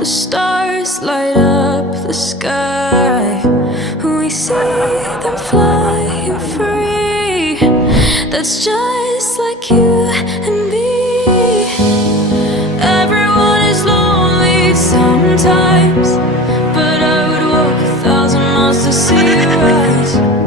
The stars light up the sky. We see them flying free. That's just like you and me. Everyone is lonely sometimes, but I would walk 1,000 miles to see you rise.